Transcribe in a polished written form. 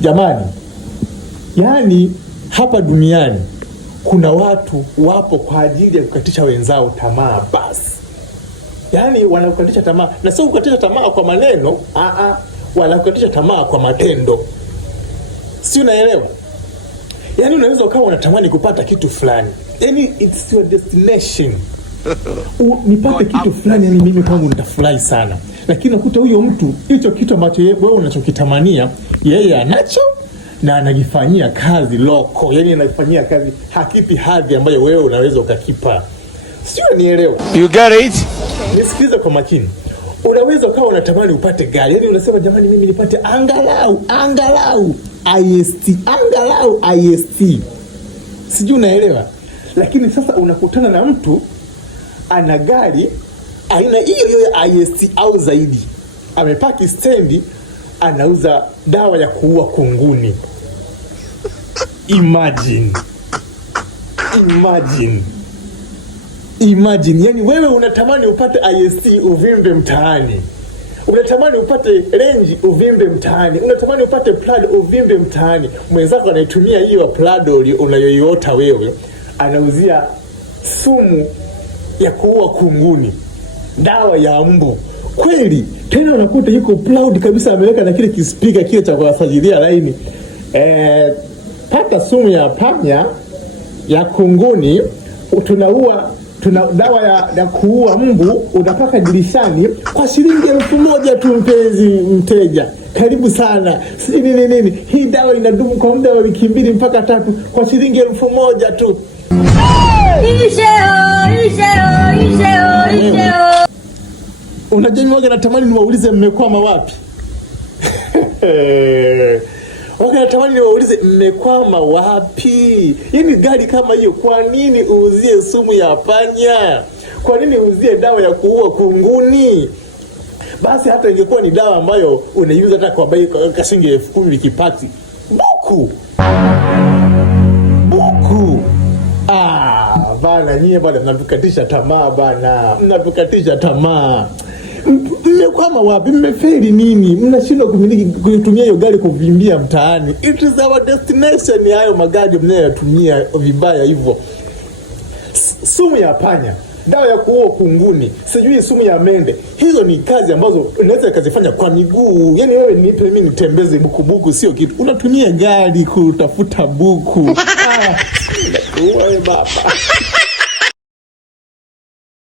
Jamani, yani hapa duniani kuna watu wapo kwa ajili ya kukatisha wenzao tamaa basi. Yani wanakukatisha tamaa, na sio kukatisha tamaa kwa maneno, wanakukatisha tamaa kwa matendo. Si unaelewa? Yani unaweza ukawa unatamani kupata kitu fulani. Yani it's your destination. Nipate kitu fulani, yani mimi kwangu nitafurahi sana. Lakini unakuta huyo mtu hicho kitu ambacho wewe unachokitamania yeye anacho na anajifanyia kazi loko. Yani anajifanyia kazi hakipi hadhi ambayo wewe unaweza ukakipa. Sio, nielewa? You get it? Nisikilize kwa makini. Unaweza ukawa unatamani upate gari. Yani unasema jamani mimi nipate angalau IST. Sijui unaelewa. Lakini sasa unakutana na mtu ana gari aina hiyo ya IST au zaidi. Amepaki stendi, anauza dawa ya kuua kunguni. Imagine, yani wewe unatamani upate IST uvimbe mtaani. Unatamani upate Range uvimbe mtaani. Unatamani upate Prado uvimbe mtaani. Mwenzako anaitumia hiyo Prado unayoiota wewe, anauzia sumu ya kuua kunguni, dawa ya mbu. Kweli, tena unakuta yuko proud kabisa, ameweka na kile kispika kile cha kuwasajilia laini. Pata sumu ya panya ya kunguni, tuna dawa ya kuua mbu, unapaka dirishani kwa shilingi 1,000 tu mpenzi mteja. Karibu sana. Si nini. Hii dawa inadumu kwa muda wa wiki 2 mpaka 3 kwa shilingi 1,000 tu. Unajua mimi natamani niwaulize mmekwama wapi? Natamani niwaulize mmekwama wapi? Yaani gari kama hiyo kwa nini uuzie sumu ya panya? Kwa nini uuzie dawa ya kuua kunguni? Basi hata ingekuwa ni dawa ambayo unaiuza hata kwa bei kwa shilingi 10,000 kipati. Buku. Bana nyie bana mnatukatisha tamaa bana. Mnatukatisha tamaa. Mmekwama wapi? Mmefeli nini? Mnashindwa kutumia hiyo gari kuvimbia mtaani. It is our destination, hayo magari mnayotumia vibaya hivyo. Sumu ya panya, dawa ya kuua kunguni, sijui sumu ya mende. Hizo ni kazi ambazo unaweza kuzifanya kwa miguu. Yani wewe nipe mimi nitembeze buku sio kitu. Unatumia gari kutafuta buku. Wewe baba.